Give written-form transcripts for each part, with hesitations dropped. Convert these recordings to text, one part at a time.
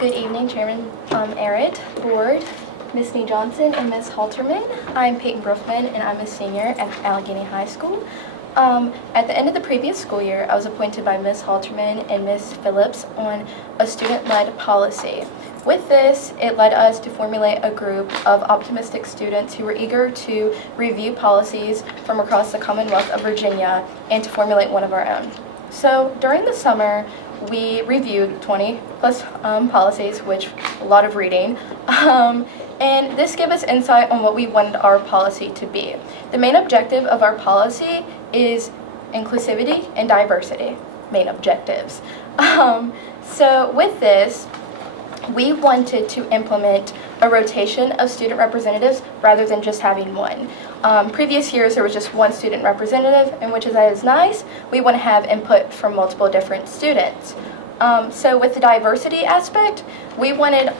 Good evening, Chairman Arrett, Board, Ms. Nee Johnson, and Ms. Halterman. I'm Peyton Broughman, and I'm a senior at Alleghany High School. At the end of the previous school year, I was appointed by Ms. Halterman and Ms. Phillips on a student-led policy. With this, it led us to formulate a group of optimistic students who were eager to review policies from across the Commonwealth of Virginia and to formulate one of our own. So during the summer, we reviewed 20 plus policies, which a lot of reading, and this gave us insight on what we wanted our policy to be. The main objective of our policy is inclusivity and diversity, main objectives. So with this, we wanted to implement a rotation of student representatives rather than just having one. Previous years there was just one student representative, and which is nice. We want to have input from multiple different students. So with the diversity aspect, we wanted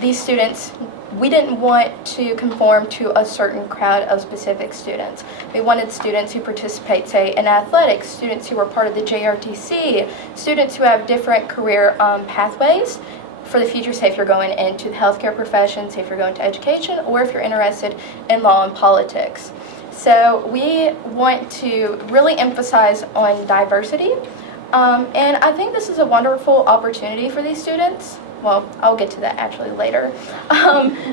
these students, we didn't want to conform to a certain crowd of specific students. We wanted students who participate, say, in athletics, students who are part of the JRTC, students who have different career pathways for the future, say if you're going into the healthcare profession, say if you're going to education, or if you're interested in law and politics. So we want to really emphasize on diversity, and I think this is a wonderful opportunity for these students. Well, I'll get to that actually later.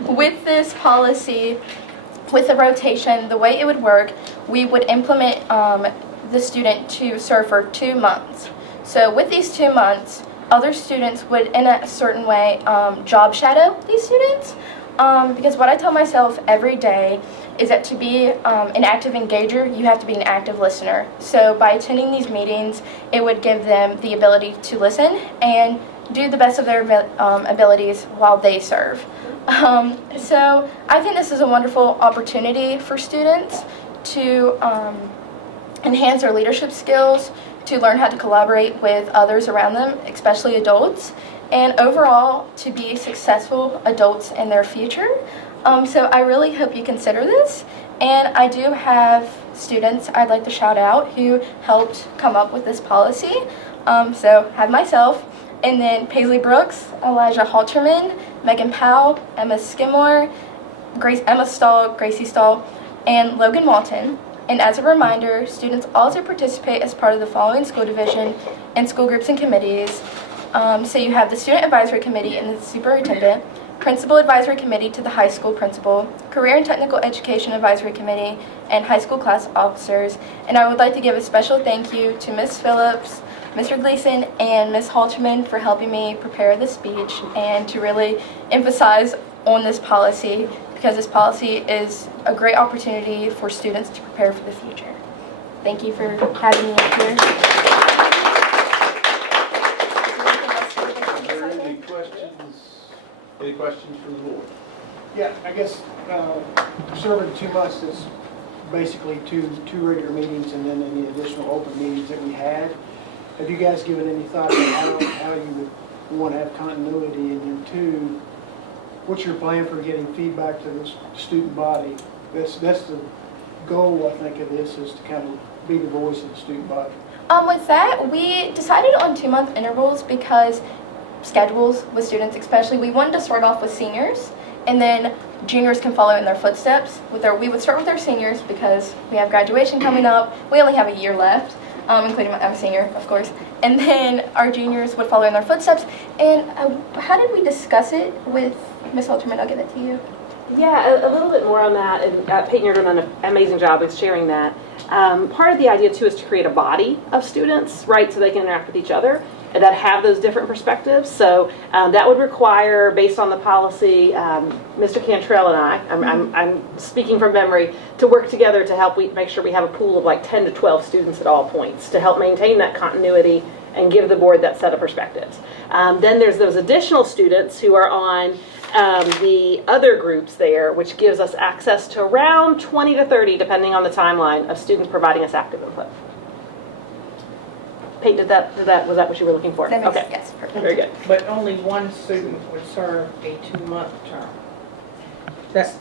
With this policy, with the rotation, the way it would work, we would implement the student to serve for 2 months. So with these 2 months, other students would, in a certain way, job shadow these students. Because what I tell myself every day is that to be an active engager, you have to be an active listener. So by attending these meetings, it would give them the ability to listen and do the best of their abilities while they serve. So I think this is a wonderful opportunity for students to enhance their leadership skills, to learn how to collaborate with others around them, especially adults, and overall to be successful adults in their future. So I really hope you consider this, and I do have students I'd like to shout out who helped come up with this policy. So I have myself, and then Paisley Brooks, Elijah Halterman, Megan Powell, Emma Skidmore, Emma Stahl, Gracie Stahl, and Logan Walton. And as a reminder, students also participate as part of the following school division and school groups and committees. So you have the Student Advisory Committee and the Superintendent, Principal Advisory Committee to the high school principal, Career and Technical Education Advisory Committee, and high school class officers. And I would like to give a special thank you to Ms. Phillips, Mr. Gleason, and Ms. Halterman for helping me prepare this speech and to really emphasize on this policy, because this policy is a great opportunity for students to prepare for the future. Thank you for having me here. Are there any questions? Any questions from the board? Yeah, I guess serving 2 months is basically two regular meetings and then any additional open meetings that we had. Have you guys given any thought to how you would want to have continuity? And then two, what's your plan for getting feedback to the student body? That's the goal, I think, of this, is to kind of be the voice of the student body. With that, we decided on 2-month intervals because schedules with students, especially, we wanted to start off with seniors, and then juniors can follow in their footsteps. We would start with our seniors because we have graduation coming up. We only have a year left, including I'm a senior, of course. And then our juniors would follow in their footsteps. And how did we discuss it with Ms. Halterman? I'll give it to you. Yeah, a little bit more on that, and Peyton, you're doing an amazing job with sharing that. Part of the idea, too, is to create a body of students, right, so they can interact with each other and that have those different perspectives. So that would require, based on the policy, Mr. Cantrell and I'm speaking from memory, to work together to help make sure we have a pool of like 10 to 12 students at all points to help maintain that continuity and give the board that set of perspectives. Then there's those additional students who are on the other groups there, which gives us access to around 20 to 30, depending on the timeline, of students providing us active input. Peyton, was that what you were looking for? That makes, okay. yes, perfect. Very good. But only one student would serve a 2-month term. That's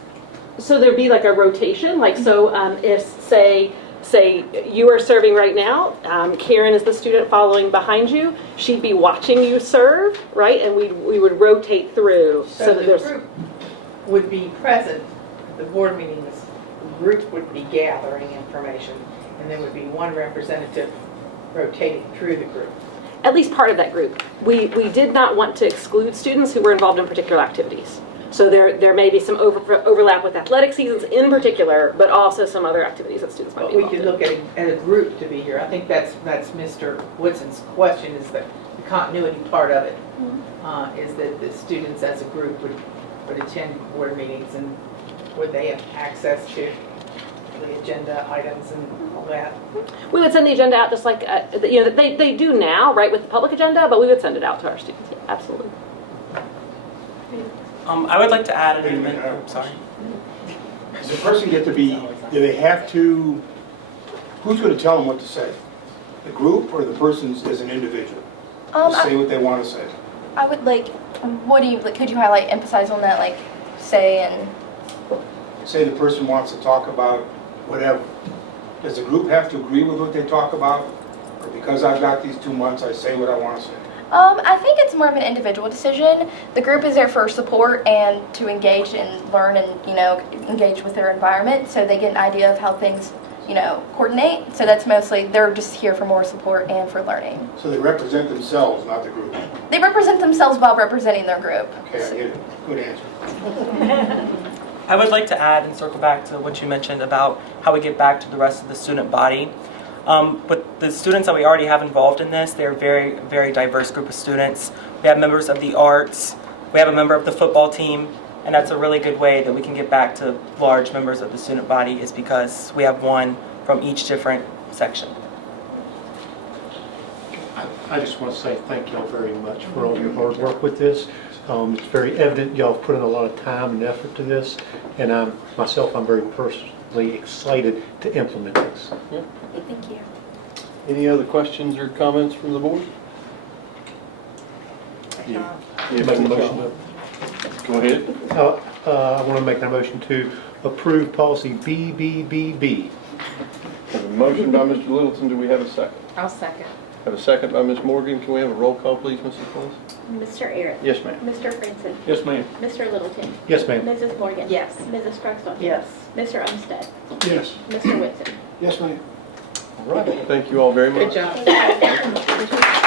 So there'd be like a rotation, like so if say say you are serving right now. Karen is the student following behind you. She'd be watching you serve, right? And we would rotate through So that the there's. group would be present at the board meetings, the group would be gathering information, and there would be one representative rotating through the group. At least part of that group. We did not want to exclude students who were involved in particular activities. So there may be some overlap with athletic seasons in particular, but also some other activities that students might But be we involved could in. look at a group to be here. I think that's Mr. Woodson's question, is the continuity part of it, is that the students as a group would attend board meetings, and would they have access to the agenda items and all that? We would send the agenda out just like, they do now, right, with the public agenda, but we would send it out to our students, yeah, absolutely. I would like to add an Wait a amendment. minute, Oh, sorry. Does the person get to be, do they have to, who's going to tell them what to say? The group or the person as an individual? To say what they want to say? I would could you highlight, emphasize on that, like, say and, Say the person wants to talk about whatever. Does the group have to agree with what they talk about? Or because I've got these 2 months, I say what I want to say? I think it's more of an individual decision. The group is there for support and to engage and learn and, engage with their environment so they get an idea of how things, coordinate. So that's mostly, they're just here for more support and for learning. So they represent themselves, not the group. They represent themselves while representing their group. Okay, I get it. Good answer. I would like to add and circle back to what you mentioned about how we get back to the rest of the student body. But the students that we already have involved in this, they're a very, very diverse group of students. We have members of the arts, we have a member of the football team, and that's a really good way that we can get back to large members of the student body is because we have one from each different section. I just want to say thank y'all very much for all your hard work with this. It's very evident y'all have put in a lot of time and effort to this, and I'm very personally excited to implement this. Thank you. Any other questions or comments from the board? You make a motion to, Go ahead. I want to make a motion to approve policy BBBB. Have a motion by Mr. Littleton. Do we have a second? I'll second. Have a second by Ms. Morgan. Can we have a roll call, please, Mrs. Close? Mr. Ayers. Yes, ma'am. Mr. Franson. Yes, ma'am. Mr. Littleton. Yes, ma'am. Mrs. Morgan. Yes. Mrs. Struxel. Yes. Mr. Umstead. Yes. Mr. Whitson. Yes, ma'am. All right. Thank you all very much. Good job.